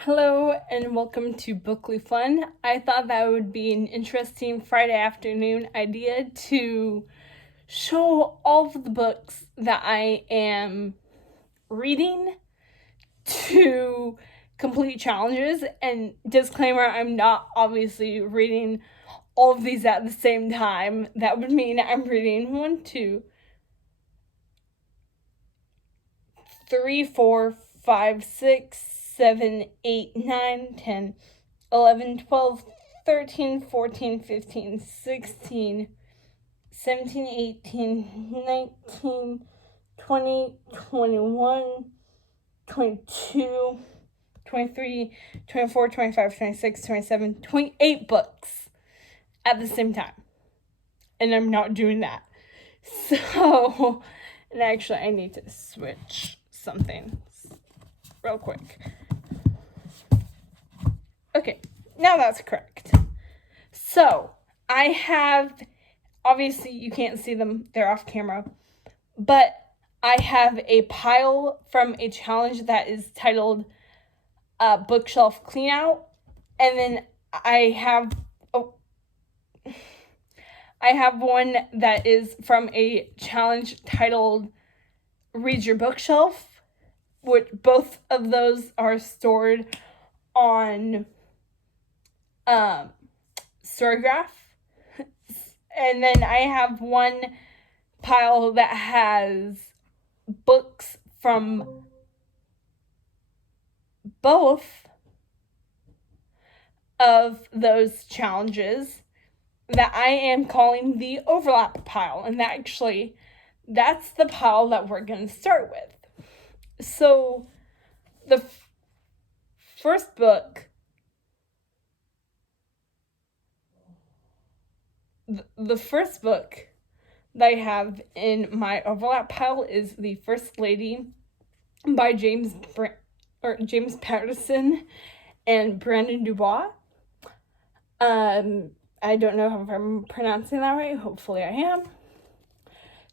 Hello and welcome to Bookly Fun. I thought that would be an interesting Friday afternoon idea to show all of the books that I am reading to complete challenges. And disclaimer, I'm not obviously reading all of these at the same time. That would mean I'm reading 1, 2, 3, 4, 5, 6, 7, 8, 9, 10, 11, 12, 13, 14, 15, 16, 17, 18, 19, 20, 21, 22, 23, 24, 25, 26, 27, 28 books at the same time. And I'm not doing that. So, and actually I need to switch something real quick. Okay, now that's correct. So, I have, obviously you can't see them, they're off camera, but I have a pile from a challenge that is titled Bookshelf Cleanout, and then I have one that is from a challenge titled Read Your Bookshelf, which both of those are stored on StoryGraph. And then I have one pile that has books from both of those challenges that I am calling the overlap pile. And that's the pile that we're going to start with. So the first book, that I have in my overlap pile is The First Lady by James Patterson and Brandon Dubois. I don't know if I'm pronouncing that right. Hopefully I am.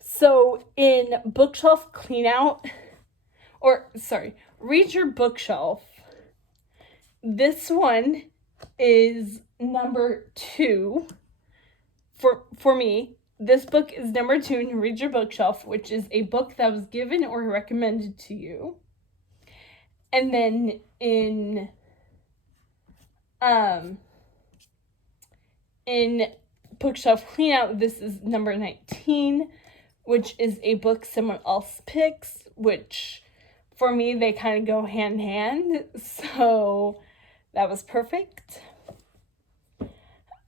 So in Bookshelf Cleanout, Read Your Bookshelf, this one is number 2 for me. This book is number 2 in Read Your Bookshelf, which is a book that was given or recommended to you. And then in Bookshelf Cleanout, this is number 19, which is a book someone else picks, which for me, they kind of go hand in hand. So that was perfect.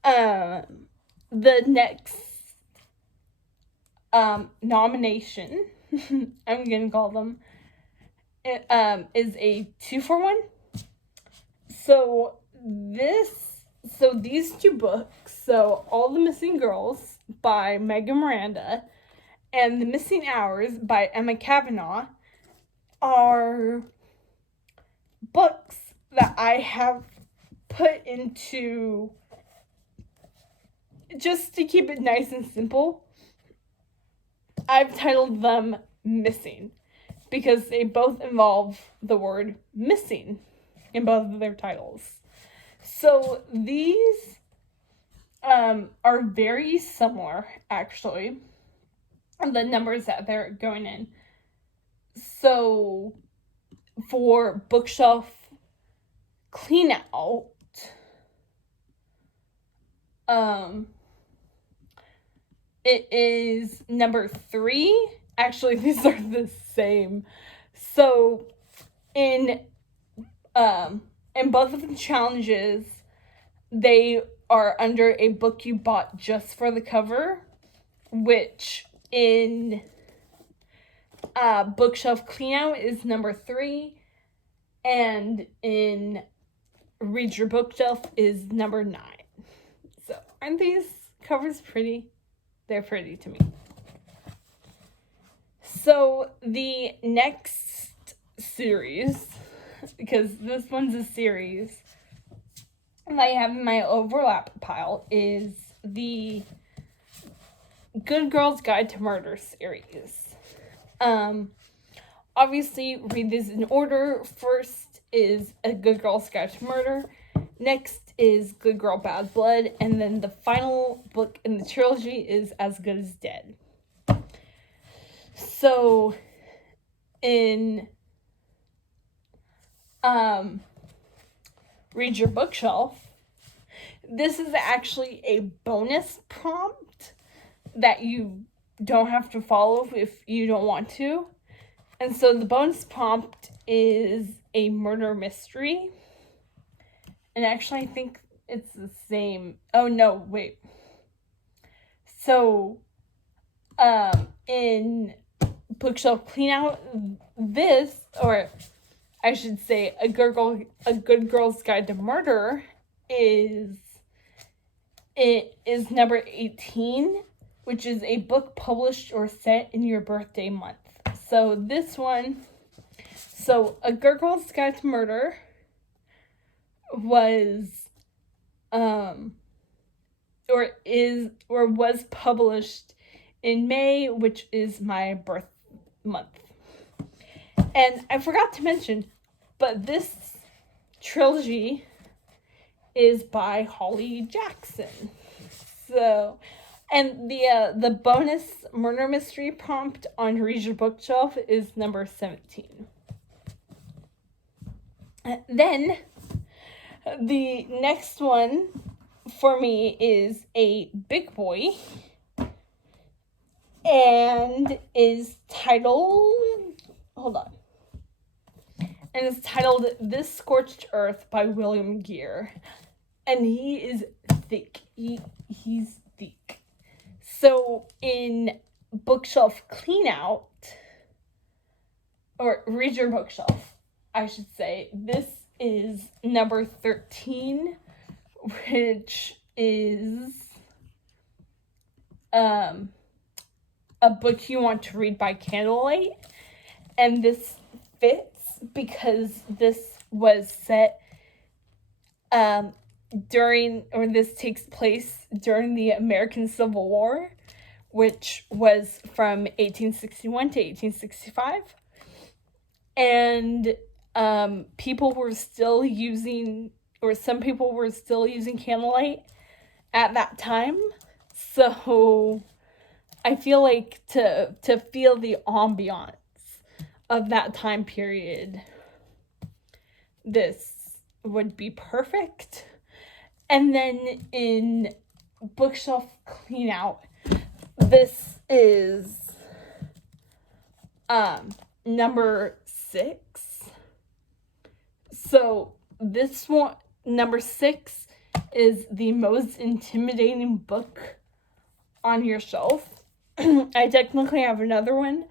The next nomination, I'm going to call them, is a 2-for-1. So these two books, so All the Missing Girls by Megan Miranda and The Missing Hours by Emma Kavanaugh, are books that I have put into, just to keep it nice and simple, I've titled them Missing, because they both involve the word missing in both of their titles. So these are very similar, actually, the numbers that they're going in. So for Bookshelf Cleanout, it is number 3. Actually, these are the same. So in both of the challenges, they are under a book you bought just for the cover, which in Bookshelf Cleanout is number 3, and in Read Your Bookshelf is number 9. So aren't these covers pretty? They're pretty to me. So the next series, because this one's a series, that I have in my overlap pile is the Good Girl's Guide to Murder series. Obviously, read these in order. First is A Good Girl's Guide to Murder. Next is Good Girl, Bad Blood. And then the final book in the trilogy is As Good as Dead. So, in Read Your Bookshelf, this is actually a bonus prompt that you don't have to follow if you don't want to. And so the bonus prompt is a murder mystery. And actually, I think it's the same. Oh, no, wait. So, in Bookshelf Cleanout, this, or I should say, A Good Girl's Guide to Murder is number 18, which is a book published or set in your birthday month. So this one, A Good Girl's Guide to Murder was was published in May, which is my birth month. And I forgot to mention, but this trilogy is by Holly Jackson. So, and the bonus murder mystery prompt on Read Your Bookshelf is number 17. Then the next one for me is a big boy and is titled, This Scorched Earth by William Gere. And he is thick. He's thick. So in Bookshelf Cleanout, or Read Your Bookshelf, I should say, this is number 13, which is a book you want to read by candlelight. And this fits because this was set this takes place during the American Civil War, which was from 1861 to 1865. And some people were still using candlelight at that time. So I feel like to feel the ambiance of that time period, this would be perfect. And then in Bookshelf Cleanout, this is number 6. So this one, number 6, is the most intimidating book on your shelf. I technically have another one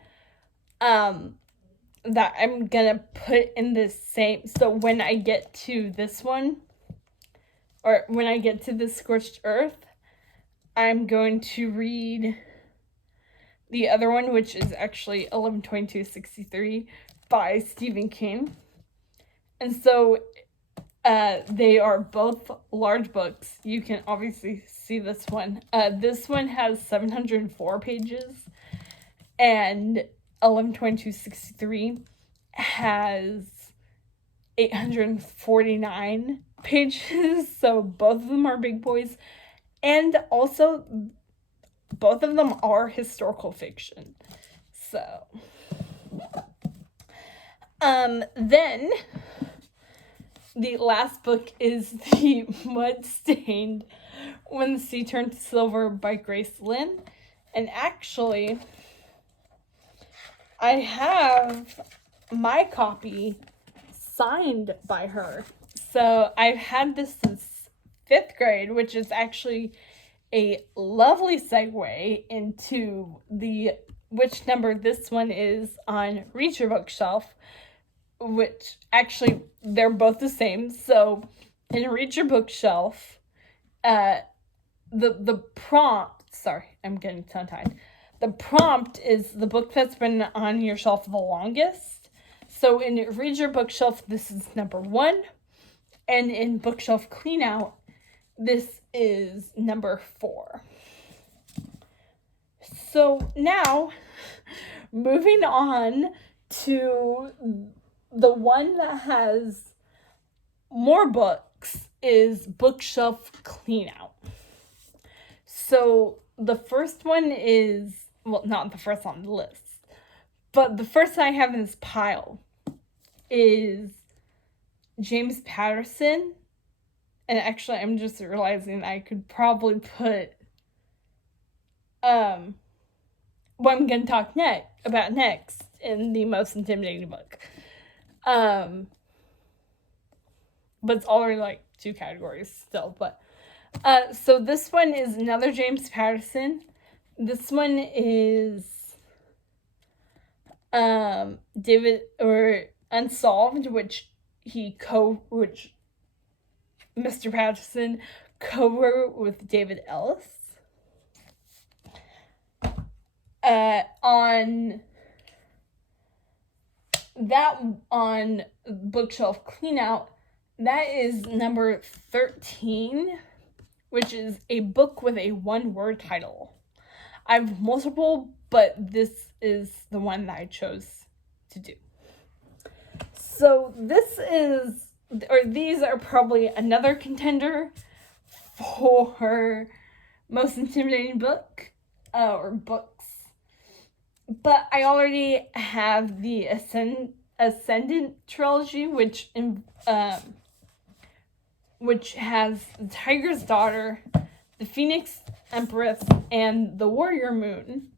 that I'm gonna put in the same. So when I get to this one, or when I get to The Scorched Earth, I'm going to read the other one, which is actually 11/22/63 by Stephen King. And so they are both large books. You can obviously see this one. This one has 704 pages, and 11/22/63 has 849 pages. So both of them are big boys, and also both of them are historical fiction. So then the last book is The Mud-Stained When the Sea Turned to Silver by Grace Lynn. And actually, I have my copy signed by her. So I've had this since 5th grade, which is actually a lovely segue into which number this one is on Read Your Bookshelf, which actually they're both the same. So in Read Your Bookshelf, the prompt, sorry, I'm getting tongue-tied. The prompt is the book that's been on your shelf the longest. So in Read Your Bookshelf, this is number 1. And in Bookshelf Cleanout, this is number 4. So now, moving on to the one that has more books is bookshelf clean out. So the first one is, well, not the first on the list, but the first I have in this pile is James Patterson. And actually, I'm just realizing I could probably put what I'm going to talk about next in the most intimidating book. But it's already like 2 categories still. But so this one is another James Patterson. This one is David or Unsolved, which Mr. Patterson co-wrote with David Ellis. On Bookshelf Cleanout, that is number 13, which is a book with a one-word title. I have multiple, but this is the one that I chose to do. So these are probably another contender for most intimidating book or books. But I already have the Ascendant trilogy, which has The Tiger's Daughter, The Phoenix Empress, and The Warrior Moon.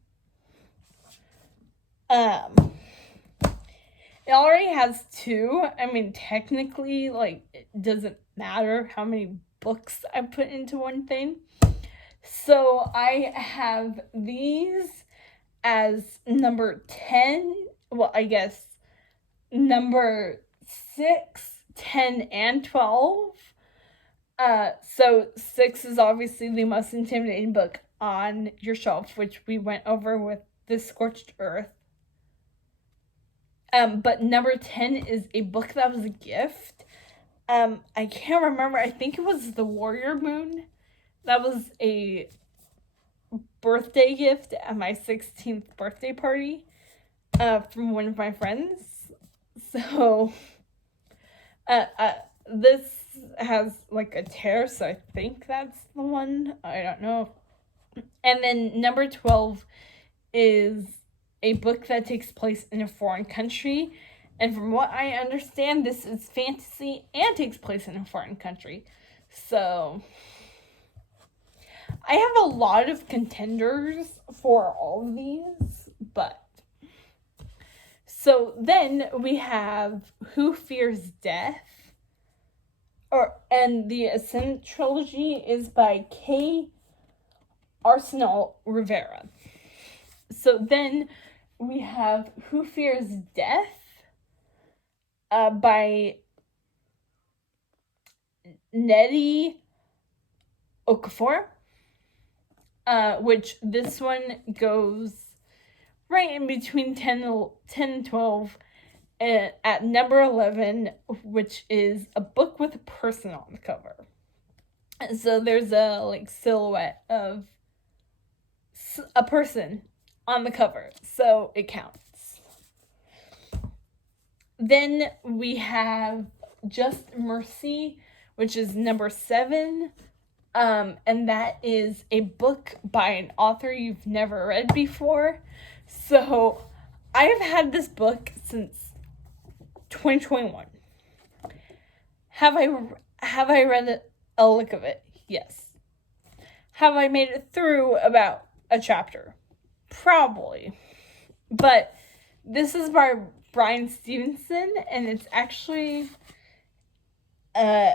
It already has 2. I mean, technically, like, it doesn't matter how many books I put into one thing. So I have these as number 10. Well, I guess number 6, 10, and 12. So 6 is obviously the most intimidating book on your shelf, which we went over with The Scorched Earth. But number 10 is a book that was a gift. I can't remember. I think it was The Warrior Moon. That was a birthday gift at my 16th birthday party from one of my friends. So this has like a tear, so I think that's the one. I don't know. And then number 12 is a book that takes place in a foreign country. And from what I understand, this is fantasy and takes place in a foreign country. So I have a lot of contenders for all of these, but so then we have Who Fears Death, and the Ascent trilogy is by K. Arsenal Rivera. So then we have Who Fears Death by Nnedi Okorafor, which this one goes right in between 10 and 12 at number 11, which is a book with a person on the cover. So there's a like silhouette of a person on the cover, so it counts. Then we have Just Mercy, which is number 7, and that is a book by an author you've never read before. So I have had this book since 2021. Have I read a lick of it? Yes. Have I made it through about a chapter? Probably. But this is by Bryan Stevenson, and it's actually a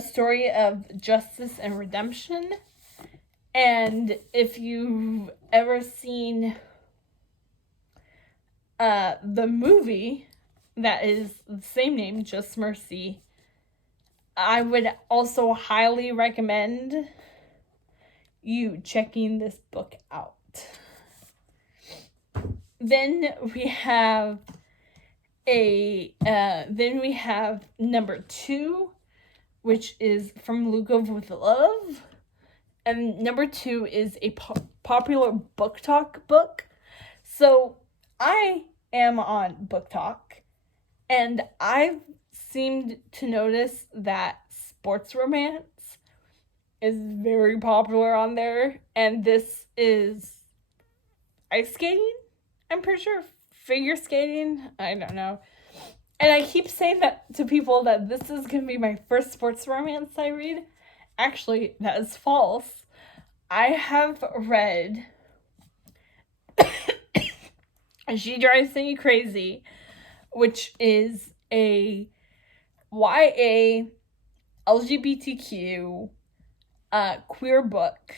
story of justice and redemption. And if you've ever seen the movie that is the same name, Just Mercy, I would also highly recommend you checking this book out. Then we have number 2, which is From Lugov with Love. And number 2 is a popular book talk book. So I am on Book Talk, and I've seemed to notice that sports romance is very popular on there, and this is ice skating, I'm pretty sure. Figure skating, I don't know. And I keep saying that to people that this is going to be my first sports romance I read. Actually, that is false. I have read She Drives Me Crazy, which is a YA LGBTQ queer book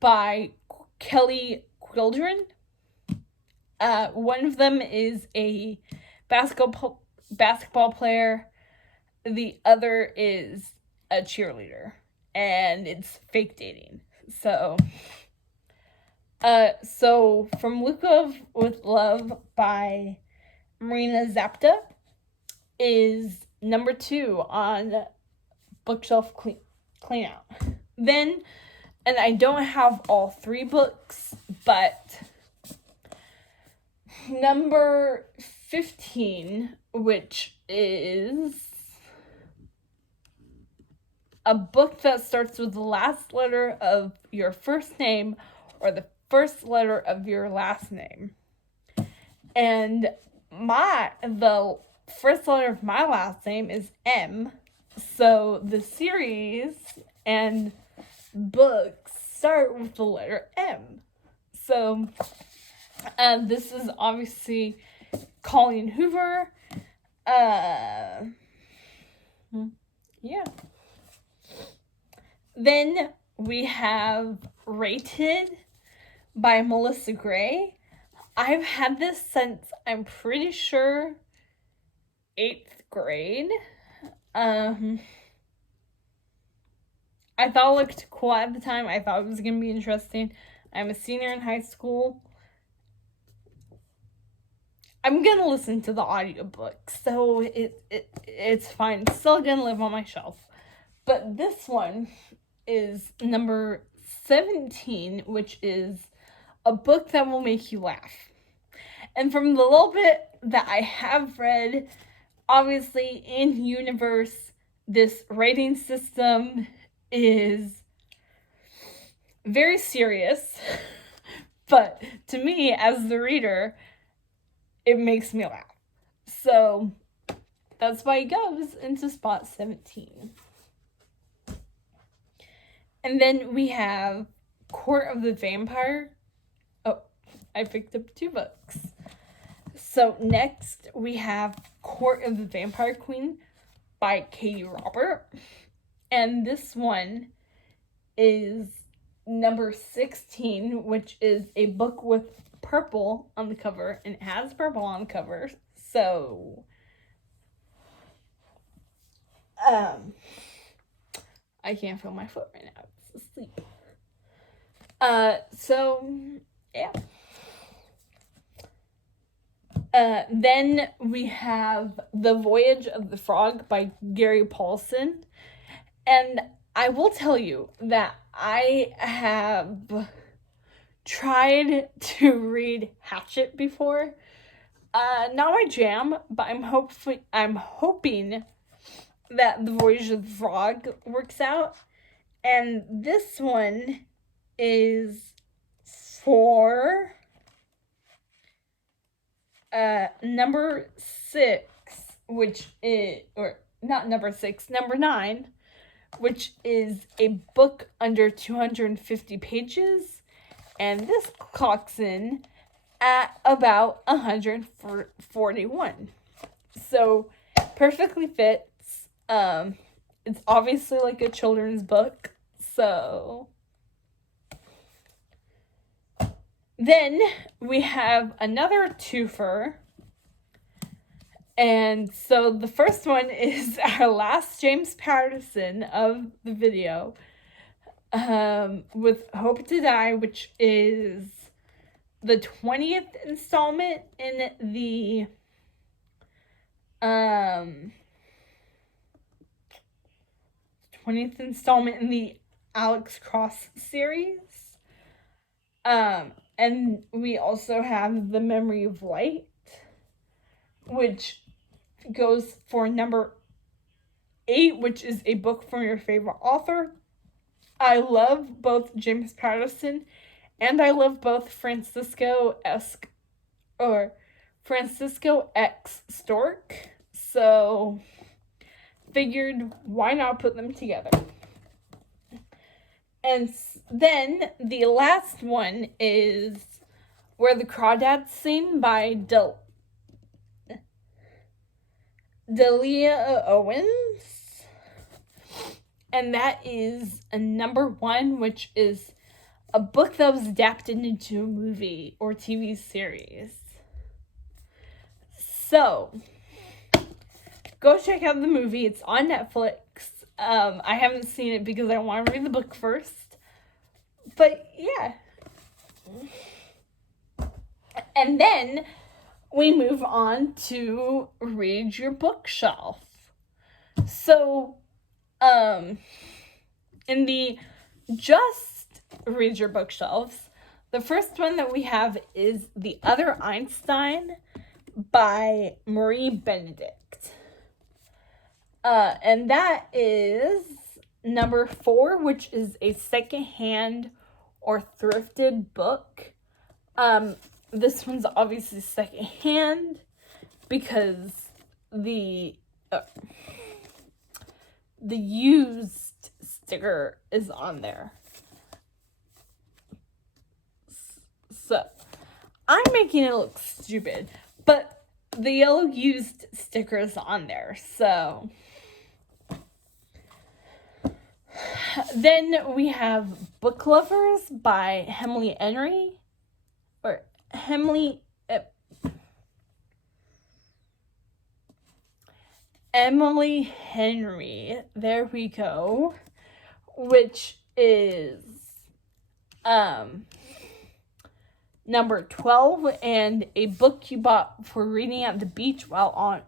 by Kelly Quildren. One of them is a basketball player. The other is a cheerleader, and it's fake dating. So From Luca with Love by Marina Zapta is number 2 on bookshelf clean out. Then, and I don't have all 3 books, but number 15, which is a book that starts with the last letter of your first name or the first letter of your last name. And the first letter of my last name is M. So the series and books start with the letter M. So this is obviously Colleen Hoover. Yeah. Then we have Rated by Melissa Gray. I've had this since, I'm pretty sure, 8th grade. I thought it looked cool at the time. I thought it was going to be interesting. I'm a senior in high school. I'm going to listen to the audiobook, so it's fine. It's still going to live on my shelf. But this one is number 17, which is a book that will make you laugh. And from the little bit that I have read, obviously in universe, this rating system is very serious. But to me, as the reader, it makes me laugh. So that's why it goes into spot 17. And then we have Court of the Vampire. Oh, I picked up 2 books. So next we have Court of the Vampire Queen by Katie Robert. And this one is number 16, which is a book with purple on the cover. And it has purple on the cover. So I can't feel my foot right now. It's asleep. Yeah. Then we have The Voyage of the Frog by Gary Paulson. And I will tell you that I have tried to read Hatchet before. Not my jam, but I'm hoping that The Voyage of the Frog works out. And this one is for number 6, which is, or not number 6, number 9, which is a book under 250 pages. And this clocks in at about 141. So perfectly fits. It's obviously like a children's book. So then we have another twofer. And so the first one is our last James Patterson of the video, with Hope to Die, which is the 20th installment in the 20th installment in the Alex Cross series. And we also have The Memory of Light, which goes for number 8, which is a book from your favorite author. I love both James Patterson and I love both Francisco X Stork. So figured why not put them together. And then the last one is Where the Crawdads Sing by Delia Owens. And that is a number 1, which is a book that was adapted into a movie or TV series. So, go check out the movie. It's on Netflix. I haven't seen it because I want to read the book first. But, yeah. And then we move on to Read Your Bookshelf. So, in the just Read Your Bookshelves, the first one that we have is The Other Einstein by Marie Benedict. And that is number 4, which is a secondhand or thrifted book. This one's obviously secondhand because the used sticker is on there. So, I'm making it look stupid, but the yellow used sticker is on there, so. Then we have Book Lovers by Emily Henry. Emily Henry, there we go, which is number 12, and a book you bought for reading at the beach while on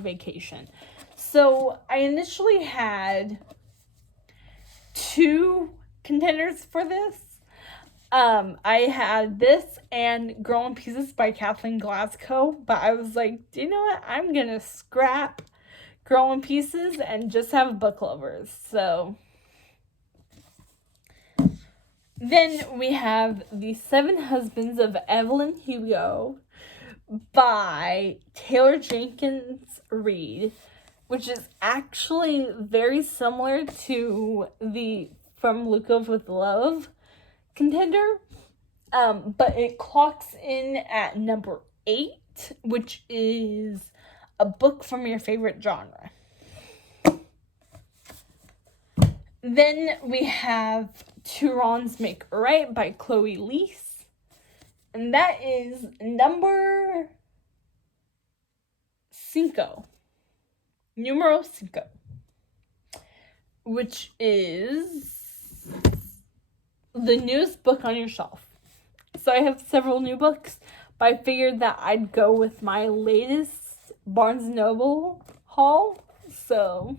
vacation. So I initially had 2 contenders for this. I had this and Girl in Pieces by Kathleen Glasgow, but I was like, do you know what? I'm gonna scrap Girl in Pieces and just have Book Lovers. So then we have The 7 Husbands of Evelyn Hugo by Taylor Jenkins Reid, which is actually very similar to the From Luca with Love contender, but it clocks in at number 8, which is a book from your favorite genre. Then we have Two Wrongs Make a Right by Chloe Leese, and that is number 5, numero 5, which is the newest book on your shelf. So I have several new books, but I figured that I'd go with my latest Barnes & Noble haul. So,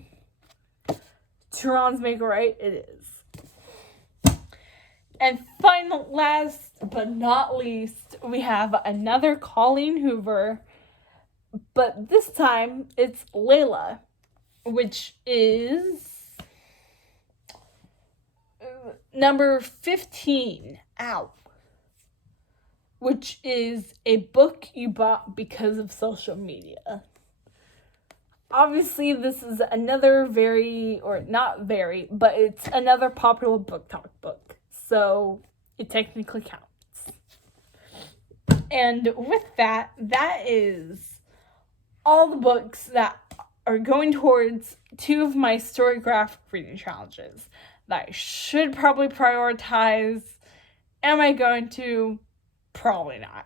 Two Wrongs Make a Right, it is. And last but not least, we have another Colleen Hoover, but this time it's Layla, which is number 15, which is a book you bought because of social media. Obviously, this is another but it's another popular book talk book, so it technically counts. And with that is all the books that are going towards 2 of my StoryGraph reading challenges that I should probably prioritize. Am I going to? Probably not.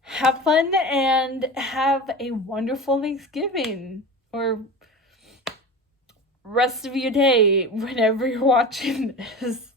Have fun and have a wonderful Thanksgiving or rest of your day whenever you're watching this.